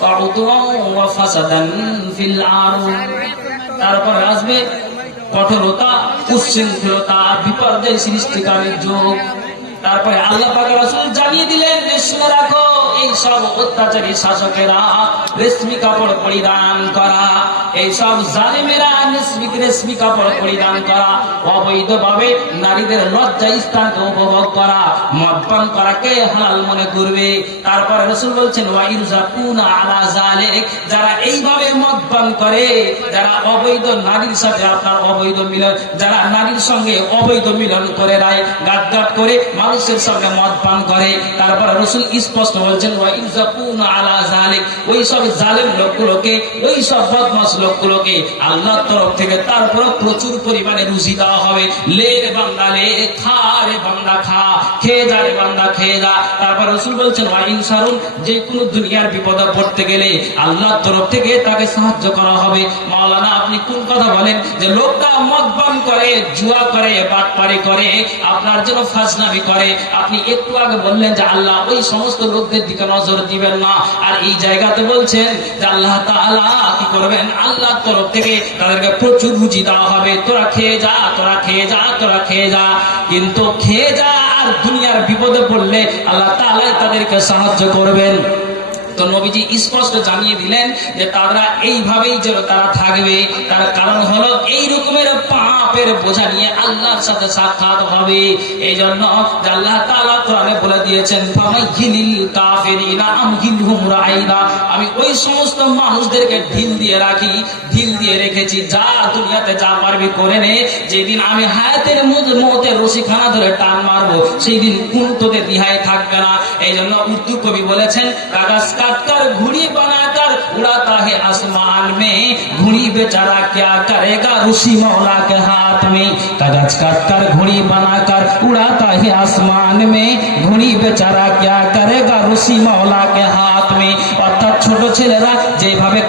ওয়া উদওয়া ওয়া ফাসাদান ফিল আরদ, তারপর আসবে কঠোরতা, উচ্ছৃঙ্খলতা, বিপর্যয় সৃষ্টিকারী যুগ। তারপরে আল্লাহ পাক রাসূল জানিয়ে দিলেন যে শুনে রাখো, এই সব অত্যাচারী শাসকেরা রেশমি কাপড় পরিধান করা, এই সব জালিমেরা রেশমি কাপড় পরিধান করা, অবৈধভাবে নারীদের লজ্জা স্থানকে উপভোগ করা, মদপান করাকে হালাল মনে করবে। তারপরে রাসূল বলছেন ওয়া ইরজাকুনা আলা যালিক, যারা এইভাবে মদপান করে, যারা অবৈধ নারীর সাথে আপনার অবৈধ মিলন, যারা নারীর সঙ্গে অবৈধ মিলন করে রায়, গাট গাট করে মানুষের সঙ্গে মদ পান করে, তারপর রাসূল স্পষ্ট বলছেন ওয়া ইনজাকুনা আলা যালিক, ওই সব জালেম লোকগুলোকে, ওই সব বদমাশ লোকগুলোকে আল্লাহর তরফ থেকে তারপর প্রচুর পরিমাণে রুজি দেওয়া হবে। লে রে বান্দা লে, খা রে বান্দা খা, খেয়ে যা রে বান্দা খেয়ে যা। তারপর রাসূল বলছেন ওয়া ইনসারুন, যে কোনো দুনিয়ার বিপদে পড়তে গেলে আল্লাহর তরফ থেকে তাকে সাহায্য করা হবে। মাওলানা আপনি কোন কথা বলেন যে লোকটা মদ পান করে, জুয়া করে, বাটপারি করে, আপনার জন্য ফাজলামি করে, আপনি একটু আগে বললেন যে আল্লাহ ওই সমস্ত লোকদের দিকে নজর দিবেন না, আর এই জায়গাতে বলছেন যে আল্লাহ তাআলা কি করবেন? আল্লাহর তরফ থেকে তাদেরকে প্রচুর রুজি দেওয়া হবে, তোরা খেয়ে যা, তোরা খেয়ে যা, তোরা খেয়ে যা। কিন্তু খেয়ে যা আর দুনিয়ার বিপদে পড়লে আল্লাহ তাআলা তাদেরকে সাহায্য করবেন। তো নবীজি স্পষ্ট জানিয়ে দিলেন যে তারা এইভাবেই যেন তারা থাকবে, তার কারণ হলো এই রকমের পাপের বোঝা নিয়ে আল্লাহর সাথে সাক্ষাৎ হবে। এই জন্য আল্লাহ তাআলা কোরআনে বলে দিয়েছেন ফামাইহিলিল কাফিরিনা আমহিলহুম রাইদা, আমি ওই সমস্ত মানুষদেরকে ঢিল দিয়ে রাখি, ঢিল দিয়ে রেখেছি, যা দুনিয়াতে যা পারবি করে নে, যেদিন আমি হায়াতের মৌতের রশিখানা ধরে টান মারবো সেই দিন কোন তোদের রিহাই থাকবে থাকবে না। এই জন্য উর্দু কবি বলেছেন, কাগজ কাটकर ঘুড়ি বানাकर उड़ाता है आसमान में, घुड़ी बेचारा क्या करेगा ऋषि मौला के हाथ में। कागज काटकर घुड़ी बनाकर उड़ाता है आसमान में, घुड़ी बेचारा क्या करेगा ऋषि मौला के हाथ में। অর্থাৎ ছোট ছেলেরা যেভাবে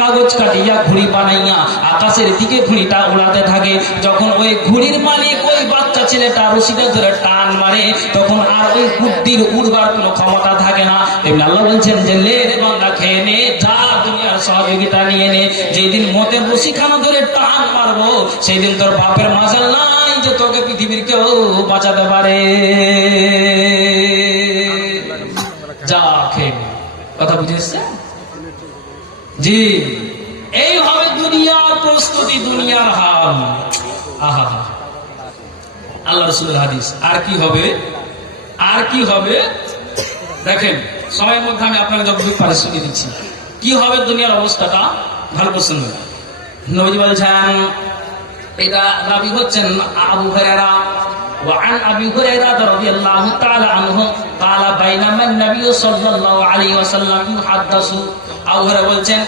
কাগজ কাটিয়া ঘুড়ি বানাইয়া আকাশের দিকে ঘুড়িটা উড়াতে থাকে, যখন ওই ঘুড়ির মালিক ওই বাচ্চা ছেলেটা রশিটা ধরে টান মারে, তখন আর ওই বুদ্ধির উড়বার কোনো ক্ষমতা থাকে না। তেমনি আল্লাহ বলছেন যে লে রে বান্দা খেয়ে নে, যা দুনিয়ার সহযোগিতা নিয়ে নে। যেই দিন মতের রশিখানা ধরে টান মারবো, সেই দিন তোর বাপের মাজাল নাই যে তোকে পৃথিবীর কেউ বাঁচাতে পারে। যা খেয়ে নে। কথা বুঝেছে? জি, এই হবে দুনিয়ার প্রস্তুতি, দুনিয়ার হাল। আহা, আল্লাহ রাসূলের হাদিস। আর কি হবে, আর কি হবে দেখেন, সময়ের মধ্যে আমি আপনাকে যতটুকু পারি শুনিয়ে দিচ্ছি কি হবে দুনিয়ার অবস্থাটা। ভালো প্রশ্ন। নবীজি বলছেন, এটা রাবি হচ্ছেন আবু হুরায়রা। وعن أبي هريرة رضي الله تعالى عنه قال بينما النبي صلى الله عليه وسلم يحدث। আবু হুরায়রা বলছেন,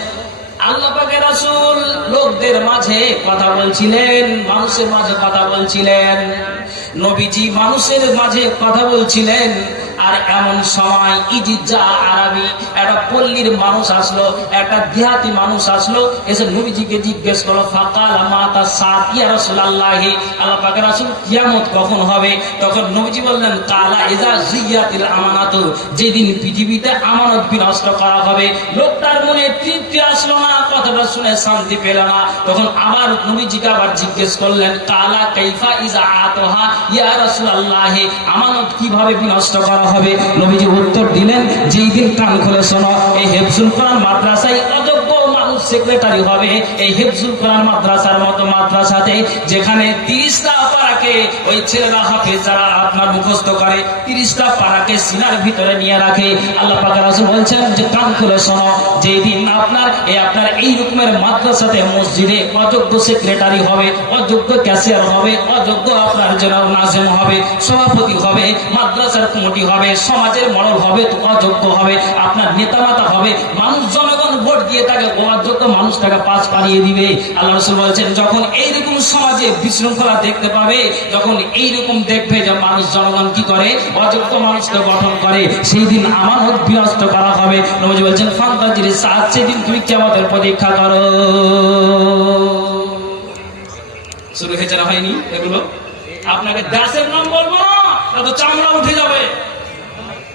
আল্লাহ পাকের রাসূল লোকদের মাঝে কথা বলছিলেন, মানুষের মাঝে কথা বলছিলেন। নবীজি মানুষের মাঝে কথা বলছিলেন, আর এমন সময় ইজিজা আরবি একটা পল্লীর মানুষ আসলো, একটা দেহাতি মানুষ আসলো, এসে নবীজিকে জিজ্ঞেস করলো, ফাকাল মাতা সাত ইয়া রাসূলুল্লাহ, আল্লাহ পাকের রাসূল কিয়ামত কখন হবে? তখন নবীজি বললেন, কালা ইজা জিয়াতিল আমানাতু, যেদিন পৃথিবীতে আমানত বিনষ্ট করা হবে। লোকটার মনে তৃপ্তি আসলো না, কথাটা শুনে শান্তি পেল না। তখন আবার নবীজিকে আবার জিজ্ঞেস করলেন, কালা কাইফা ইজা আতহা ইয়া রাসূলুল্লাহ, আমানত কিভাবে বিনষ্ট করা হবে? নবীজি উত্তর দিলেন, যেই দিন কান খুলে শোনো, এই হেফজুল কোরআন মাদ্রাসায় অযোগ্য মানুষ সেক্রেটারি হবে। এই হেফজুল কোরআন মাদ্রাসার মতো মাদ্রাসাতে যেখানে 30টা পারাকে ওই ছেলেরা হাফেজ যারা আপনার মুখস্থ করে, 30টা পারাকে সিনার ভিতরে নিয়ে রাখে। আল্লাহ পাক রাসূল বলছেন যে কান খুলে শোনো, যেই দিন আপনার এই রকমের মাদ্রাসাতে মসজিদে অযোগ্য সেক্রেটারি হবে, অযোগ্য ক্যাশিয়ার হবে, অযোগ্য আপনার জেনারেল নাজিম হবে, সভাপতি হবে, মাদ্রাসার কমিটি হবে, সমাজের মডেল হবে, তো অযোগ্য হবে, আপনার নেতা মাতা হবে, মানুষ জনগণ ভোট দিয়ে তাকে অযোগ্য মানুষটাকে পাস পালিয়ে দিবে। আল্লাহ রাসূল বলছেন, যখন এইরকম সমাজে বিশৃঙ্খলা দেখতে পাবে, যখন এইরকম দেখবে যে মানুষ জনগণ কি করে, অযোগ্য মানুষকে গঠন করে, সেই দিন আমানত বিনষ্ট করা হবে। নবী বলছেন, ফান্তাজির সাত, সেদিন তুমি কিয়ামতের প্রতীক্ষা করো। শুরু হয়েছে না হয়নি? এগুলো আপনাকে দেশের নাম বলবো না, তো চামড়া উঠে যাবে।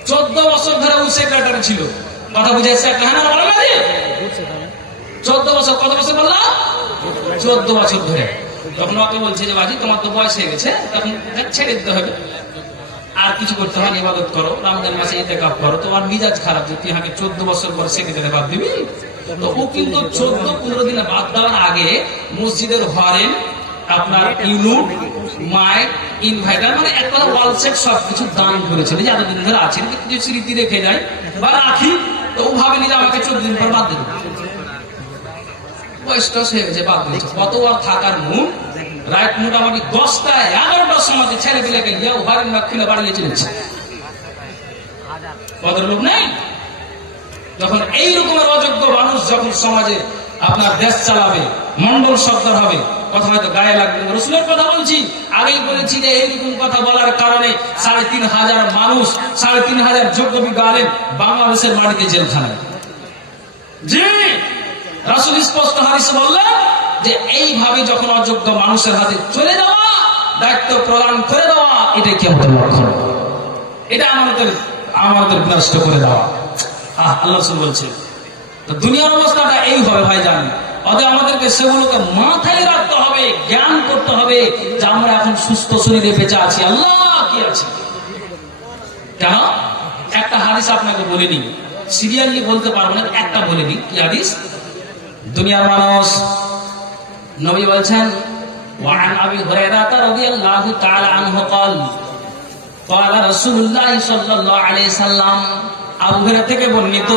14 বছর ধরে ও সেক্রেটারি ছিল। কথা বুঝেছে? হ্যাঁ না বলেন না যে 14 বছর। কত বছর বললাম? 14 বছর ধরে। তখন ওকে বলছে যে বাজি তোমার তো বয়স হয়ে গেছে, তখন ছেড়ে দিতে হবে, আর কিছু করতে হয়, ইবাদত করো, রমজান মাসে ইতিকাফ করো। তোমার মিজাজ খারাপ যে তুই আমাকে 14 বছর পর সেক্রেটারি বাদ দিবি। তো ও কিন্তু 14-15 দিনে বাদ দেওয়ার আগে মসজিদের হরেন, আপনার ইউনুট, মাইক, ইনভাইটার, মানে এক কথা ওয়াল সেট সবকিছু দান করেছিল। যে এতদিন ধরে আছেন, কিছু স্মৃতি রেখে যায় বা রাখি, তো ও ভাবেনি যে আমাকে 14 দিন পর বাদ দেবে। বয়সটা হয়ে গেছে, বাদ দিয়েছে। কত আর থাকার মুখ, রাইট মোটামুটি 10টা-11টার সময় ছেলে পেলেকে গিয়ে হরেন বা খুলে বাড়িয়ে চলেছে। কত লোক নেই? যখন এই রকমের অযোগ্য মানুষ যখন সমাজে আপনার দেশ চালাবে, মন্ডল সর্দার হবে, কথা হয়তো গায়ে লাগবে। রাসূলের কথা বলছি, আগেই বলেছি যে এইরকম কথা বলার কারণে 3,500 মানুষ, 3,500 যোগ্য বিজ্ঞ আলেম বাংলাদেশের মাটিতে জেলখানায়। জি, রাসূল স্পষ্ট হাদিসে বললেন যে এইভাবে যখন অযোগ্য মানুষের হাতে চলে যাওয়া, দায়িত্ব প্রদান করে দেওয়া, এটাই কিয়ামতের লক্ষণ। এটা আমাদের বিনষ্ট করে দেওয়া। আল্লাহ রাসূল বলছে, তো দুনিয়ার অবস্থাটা এই হবে ভাই, জানি। অতএব আমাদেরকে সেগুলোকে মাথায় রাখতে হবে, জ্ঞান করতে হবে যে আমরা এখন সুস্থ শরীরে বেঁচে আছি, আল্লাহ কি আছে। কেন? একটা হাদিস আপনাকে বলে নিই, সিরিয়ালি বলতে পারবো না, একটা বলে নিই। কি হাদিস? দুনিয়ার মানুষ, নবী বলছেন, وعن أبي هريرة رضي الله تعالى عنه قال قال رسول الله صلى الله عليه وسلم, আবু হুরায়রা থেকে বর্ণিত,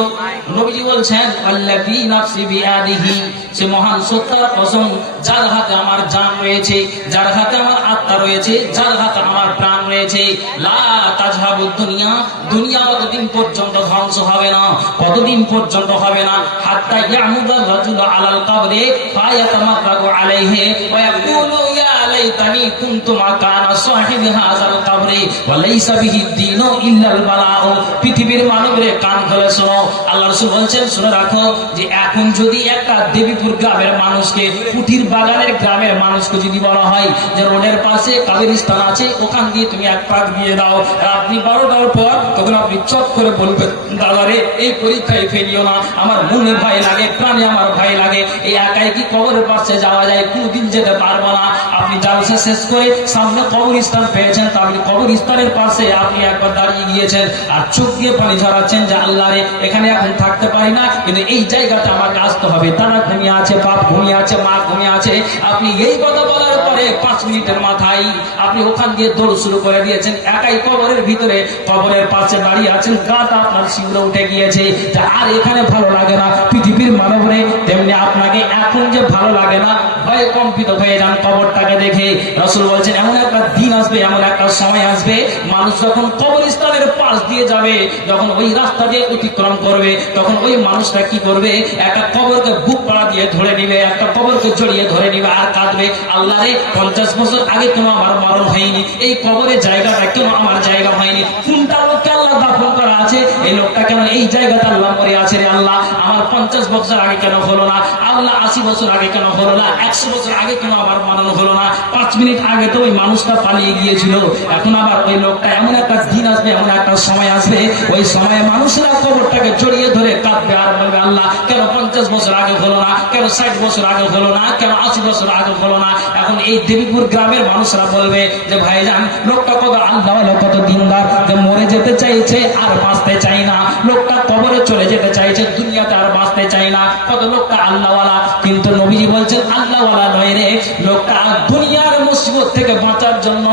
নবীজি বলছেন আল্লাযী নাফসি বিয়াদিহি, সে মহান সত্তার কসম যার হাতে আমার জান রয়েছে, যার হাতে আমার আত্মা রয়েছে, যার হাতে আমার প্রাণ রয়েছে, লা তাজহাবুদ দুনিয়া, দুনিয়া কতদিন পর্যন্ত ধ্বংস হবে না, কতদিন পর্যন্ত হবে না, হাত্তা ইয়ামুদার রাজুলু আলাল কবরি ফায়াতামাররাগু আলাইহি ওয়া ইয়াকুলু ইয়া লাইতানি কুনতু মাকানা সাহিবি হাযাল কবরি ওয়া লাইসা বিহি দ্বীনু ইল্লাল বালাউ। পৃথিবীর মানবরে কান খুলে শোনো, আল্লাহ রাসূল বলছেন শুনে রাখো যে এখন যদি একটা দেবীপুর গ্রামের মানুষকে, কুঠির বাগানের গ্রামের মানুষকে যদি বলা হয় যে রোডের পাশে কবরস্থান আছে, ওখান দিয়ে তুমি এক পাক দিয়ে দাও, রাত্রি 12টার পর তখন আপনি চট করে বলবেন দাদা রে এই পরীক্ষায় ফেলিও না, আমার মনে ভয় লাগে, প্রাণে আমার ভয় লাগে, এই একাই কি কবরের পাশে যাওয়া যায়, কোনদিন যেতে পারবো না। আপনি জালসা শেষ করে সামনে কবরস্থান পেয়েছেন, তা আপনি কবরস্থানের পাশে আপনি একবার দাঁড়িয়ে গিয়েছেন আর চোখ দিয়ে পানি ঝরাচ্ছেন যে আল্লাহ রে এখানে এখন থাকতে পারি না, কিন্তু এই জায়গাটা আমাকে আসতে হবে, তারা ঘুমিয়ে আছে, বাপ ঘুমিয়ে আছে, মা ঘুমিয়ে আছে। আপনি এই কথা বলার পরে 5 মিনিটের মাথায় আপনি ওখান দিয়ে দৌড় শুরু করে দিয়েছেন, একাই কবরের ভিতরে কবরের পাশে দাঁড়িয়ে আছেন, গাটা আপনার শিউরে উঠে গিয়েছে যে আর এখানে ভালো লাগে না। পৃথিবীর মানবরে তেমনি আপনাকে এখন যে ভালো লাগে না, ভয়ে কম্পিত হয়ে যান কবরটাকে দেখে। রাসূল বলছেন এমন একটা দিন আসবে, এমন একটা সময় আসবে, মানুষ যখন কবরস্থানের পাশ দিয়ে যাবে, যখন ওই রাস্তা দিয়ে অতিক্রম করবে, তখন ওই মানুষটা কি করবে, একটা কবরকে বুক পাড়া দিয়ে ধরে নিবে, একটা কবরকে জড়িয়ে ধরে নিবে আর কাঁদবে, আল্লাহ রে 50 বছর আগে কেন আমার মরণ হয়নি, এই কবরের জায়গাটা কেন আমার জায়গা হয়নি, কোনটা লোককে আল্লাহ দাফন করা আছে, এই লোকটা কেন এই জায়গাটা আল্লাহ মরে আছে রে আল্লাহ, আমার 50 বছর আগে কেন হলো না, আল্লাহ 80 বছর আগে কেন হলো না, 100 বছর আগে কেন আমার মরণ হলো না, 5 মিনিট আগে তো ওই মানুষটা পালিয়ে গিয়েছিল। এখন আবার ওই লোকটা, এমন একটা দিন আসবে, এমন একটা সময় আসবে, ওই সময়ে মানুষরা কবরটাকে জড়িয়ে ধরে কাঁদবে আর বলবে আল্লাহ কেন 50 বছর আগে হলো না, কেন 60 বছর আগে হলো না, কেন 80 বছর আগে হলো না। এখন এই দেবীপুর গ্রামের মানুষরা বলবে যে ভাইজান লোকটা কত আল্লাহ, কত দিনদার, যে মরে যেতে চাইছে আর বাঁচতে চাই না, লোকটা কবরে চলে যেতে চাইছে, দুনিয়াতে আর বাঁচতে চাই না, কত লোকটা আল্লাহওয়ালা। কিন্তু নবীজি বলছেন আল্লাহওয়ালা নয় রে, লোকটা দুনিয়ার মুসিবত থেকে বাঁচার জন্য,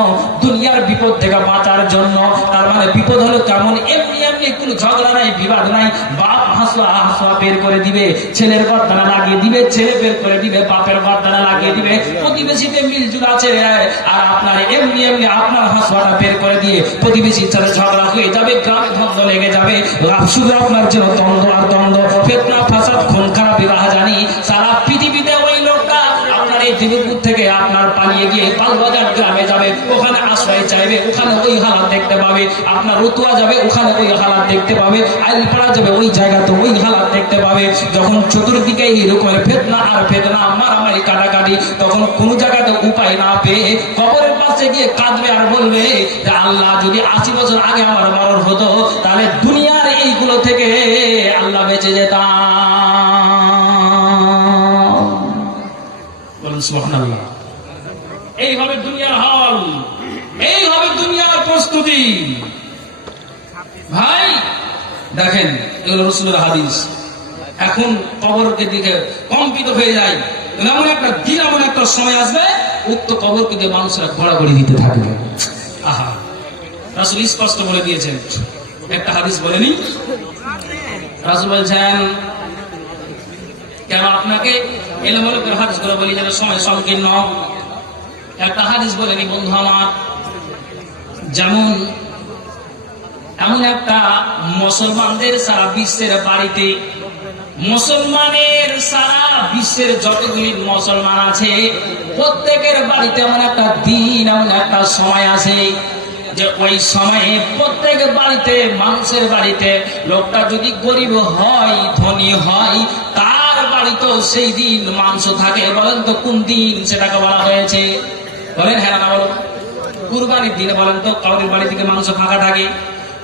দুনিয়ার বিপদ থেকে বাঁচার জন্য, তার মানে বিপদ হলো কেমন, এমনি এমনি কোনো ঝগড়া নাই, বিবাদ নাই, বাপ হাসুয়া হাসুয়া বের করে দিবে, ছেলের গর্দানা লাগিয়ে দিবে, ছেলে বের করে দিবে, বাপের গর্দানা লাগিয়ে দিবে, প্রতিবেশীতে মিলজুল আছে আর আপনার এমনি এমনি আপনার হাসুয়াটা বের করে দিয়ে প্রতিবেশীর সাথে ঝগড়া হয়ে যাবে, গ্রামে দ্বন্দ্ব লেগে যাবে, শুধু আপনার জন্য দ্বন্দ্ব আর দ্বন্দ্ব, ফিতনা ফাসাদ খুন খারাপি রাহাজানি, সারা পৃথিবীতে ওই লোকটা আপনার এই দিলীপুর থেকে আপনার পালিয়ে গিয়ে পালবাজার গ্রামে যাবে, ওখানে আশ্রয় চাইবে, ওখানে ওই হালাত দেখতে পাবে, আপনার রতুয়া যাবে, ওখানে ওই হালাত দেখতে পাবে, আইলপাড়া যাবে, ওই জায়গাতে ওই হালাত দেখতে পাবে। যখন চতুর্দিকে এইরকম ফিতনা আর ফিতনা, মারামারি কাটাকাটি, তখন কোন জায়গাতে উপায় না পেয়ে কবরের পাশে গিয়ে কাঁদবে আর বলবে যে আল্লাহ যদি 80 বছর আগে আমার মরণ হতো, তাহলে দুনিয়ার এইগুলো থেকে আল্লাহ বেঁচে যেতাম। সুবহানাল্লাহ। এইভাবে দুনিয়ার হাল, এইভাবে দুনিয়ার প্রস্তুতি। ভাই দেখেন এগুলো রাসূলের হাদিস, এখন কবরকে দিকে কম্পিত হয়ে যায়, এমন একটা দিন, এমন একটা সময় আসবে, উক্ত কবরকে দিয়ে মানুষরা ঘোরাঘুরি দিতে থাকবে। আহা, রাসূল স্পষ্ট বলে দিয়েছেন, একটা হাদিস বলেনি, রাসূল বলছেন কেন আপনাকে এলোমেলো হাদিস করে বলি যেন সময় সংকীর্ণ, একটা হাদিস বলেনি বন্ধু আমার, যেমন এমন একটা মুসলমানদের সারা বিশ্বের বাড়িতে, মুসলমানের সারা বিশ্বের যতগুলি মুসলমান আছে প্রত্যেকের বাড়িতে এমন একটা দিন, এমন একটা সময় আছে যে ওই সময়ে প্রত্যেক বাড়িতে, মানুষের বাড়িতে, লোকটা যদি গরিব হয়, ধনী হয়, তার বাড়িতেও সেই দিন মাংস থাকে। বলেন তো কোন দিন সেটাকে বলা হয়েছে? বলেন হ্যাঁ না বলো। কুরবানির দিনে বলেন তো কাউরির বাড়ি থেকে মাংস ফাঁকা থাকে?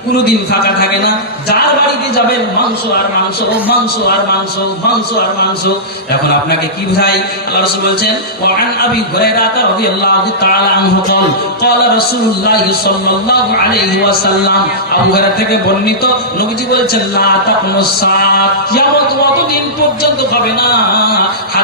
কোনদিন ফাঁকা থাকে না। যার বাড়িতে যাবেন মাংস আর মাংস, মাংস আর মাংস, মাংস আর মাংস। এখন আপনাকে কি বুঝাই? আল্লাহ রাসূল বলছেন ওয়ান আবি হুরায়রা রাদিয়াল্লাহু তাআলা আনহু قال قال رسول الله সাল্লাল্লাহু আলাইহি ওয়াসাল্লাম, আবু হুরায়রা থেকে বর্ণিত, নবীজি বলেছেন লা তাকুমুস সাআত, কিয়ামত অতদিন পর্যন্ত হবে না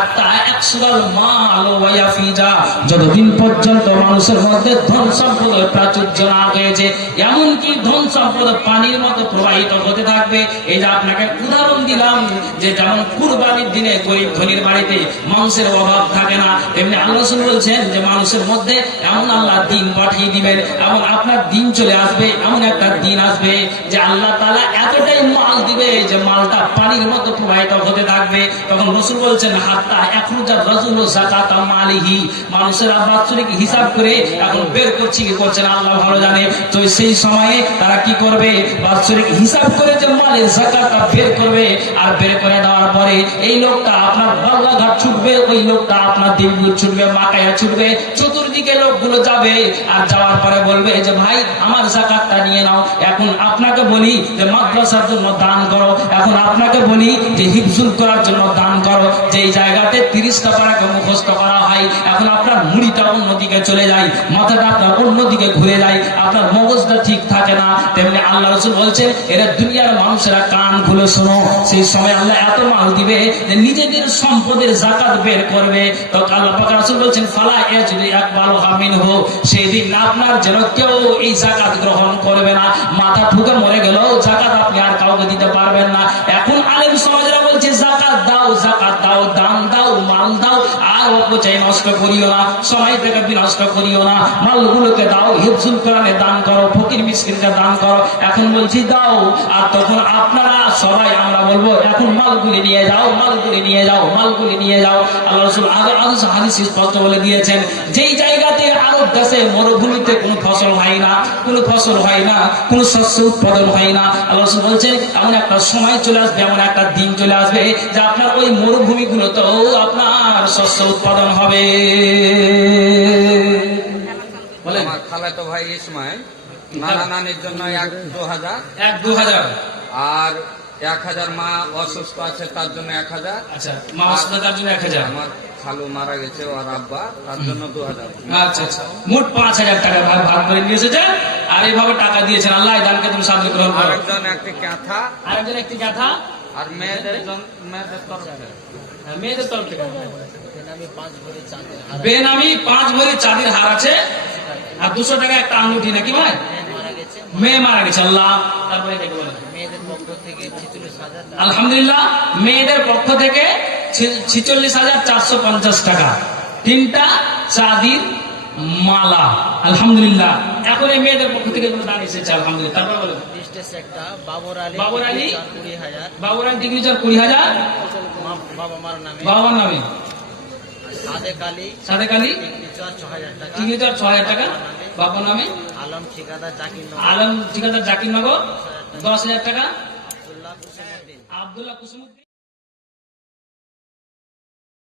হাত্তা ইয়াকসুরাল মাল ওয়া ইয়াফিজা, যতদিন পর্যন্ত মানুষের মধ্যে ধন সম্পদের প্রাচুর্য না হয়েছে, এমনকি ধন সম্পদ পানির মতো প্রবাহিত হতে থাকবে। এই যে আপনাকে উদাহরণ দিলাম যে যেমন কুরবানির দিনে গরিব ধনীর বাড়িতে মাংসের অভাব থাকে না, তেমনি আল্লাহ রাসূল বলছেন যে মানুষের মধ্যে এমন আল্লাহ দিন পাঠিয়ে দিবেন এবং আপনার দিন চলে আসবে, এমন একটা দিন আসবে যে আল্লাহ তাআলা এতটাই মাল দিবে যে মালটা পানির মতো প্রবাহিত হতে থাকবে। তখন রাসূল বলছেন হাত্তা ইয়াখরুজা রাজুলু যাকাতা মালিহি, মানুষের বাৎসরিক হিসাব করে এখন বের করছে কি করছে না আল্লাহ ভালো জানে। তো সেই সময়ে তারা কি করবে, বাৎসরিক হিসাব করে যে মালের যাকাতটা বের করবে, আর বের করে দেওয়ার পরে এই লোকটা আপনার বাংলাঘাট ছুটবে, ওই লোকটা আপনার দিনগুলো ছুটবে, মাকায়া ছুটবে, চতুর্দিকে লোকগুলো যাবে, আর যাওয়ার পরে বলবে যে ভাই আমার যাকাতটা নিয়ে নাও। এখন আপনাকে বলি যে মাদ্রাসার জন্য দান করো, এখন আপনাকে বলি যে হিফজুল করার জন্য দান করো। যেই জায়গাতে 30টা পারাকে মুখস্থ করা হয়, এখন আপনার মুড়িটা অন্যদিকে চলে যায়, মাথাটা আপনার অন্যদিকে ঘুরে যায়, আপনার মগজটা ঠিক থাকে না। তেমনি আল্লাহ রাসূল বলছেন এরা দুনিয়ার মানুষেরা কান খুলে শোনো, সেই সময় আল্লাহ এত মাল দিবে যে নিজেদের সম্পদের যাকাত বের করবে। তো আল্লাহ পাক রাসূল বলছেন ফালা ইয়াজলি আকবালুহা মিনহু, সেই দিন আপনার যেন কেউ এই যাকাত গ্রহণ করবে না, মাথা ঠুকে মরে গেলেও যাকাত আপনি আর কাউকে দিতে পারবেন না। এখন আলেম সমাজরা বলছে যাকাত দাও, যাকাত দাও, দান দাও, মাল দাও, আর অপচয় নষ্ট করিও না, সময়টাকে বিনষ্ট করিও না, মালগুলোকে দাও, হিফজুল কোরআনে দান করো, ফকির মিসকিনকে দান করো। এখন বলছি দাও, আর তখন আপনারা সবাই আমরা বলবো এখন মালগুলি নিয়ে যাও, মালগুলি নিয়ে যাও, মালগুলি নিয়ে যাও। আল্লাহ রাসূল আরো হাদিসে স্পষ্ট বলে দিয়েছেন যেই জায়গাতে আরব দেশে মরুভূমিতে কোনো ফসল হয় না, কোনো ফসল হয় না, কোনো শস্য উৎপাদন হয় না, আল্লাহ রাসূল বলছেন এমন একটা সময় চলে আসবে, এমন একটা দিন চলে আসবে যে আপনার ওই মরুভূমিগুলোতেও আপনার শস্য উৎপাদন হবে। বলেন আমার খালাতো ভাই ইসমাইল নানা নানির জন্য 1-2,000, 1-2,000, আর 1,000 মা অসুস্থ আছে তার জন্য 1,000। আচ্ছা মা অসুস্থতার জন্য 1,000, আমার খালু মারা গেছে ওর আব্বা, তার জন্য 2,000। আচ্ছা আচ্ছা, মোট 5,000 টাকা ভাগ করে নিয়ে এসেছে, আর এইভাবে টাকা দিয়েছেন। আল্লাহ এই দানকে তুমি সাহায্য করো। আরেকজন একটি কাঁথা, আরেকজন একটি গাথা, আর মেয়েদের তরফ থেকে মেয়েদের তরফ থেকে বেনামি 5 ভরি চাঁদির হার আছে, আর 200 টাকা একটা আঙ্গুঠি নাকি ভাই, মেয়ে মারা গেছে। আল্লাহ তারপরে দেখে বলেন আলহামদুলিল্লাহ, মেয়েদের পক্ষ থেকে 46,450 টাকা, 3টা চাঁদির মালা। আলহামদুলিল্লাহ, এখন এই মেয়েদের পক্ষ থেকে দান এসেছে। আলহামদুলিল্লাহ, তারপরে বলেন বাবর আলী ডিগ্রি 20,000 বাবার নামে, সাদেক আলী ডিগ্রি 6,000 টাকা বাবার নামে, আলম ঠিকাদার জাকিরনগর 10,000 টাকা, আব্দুল্লাহ কুসুমউদ্দিন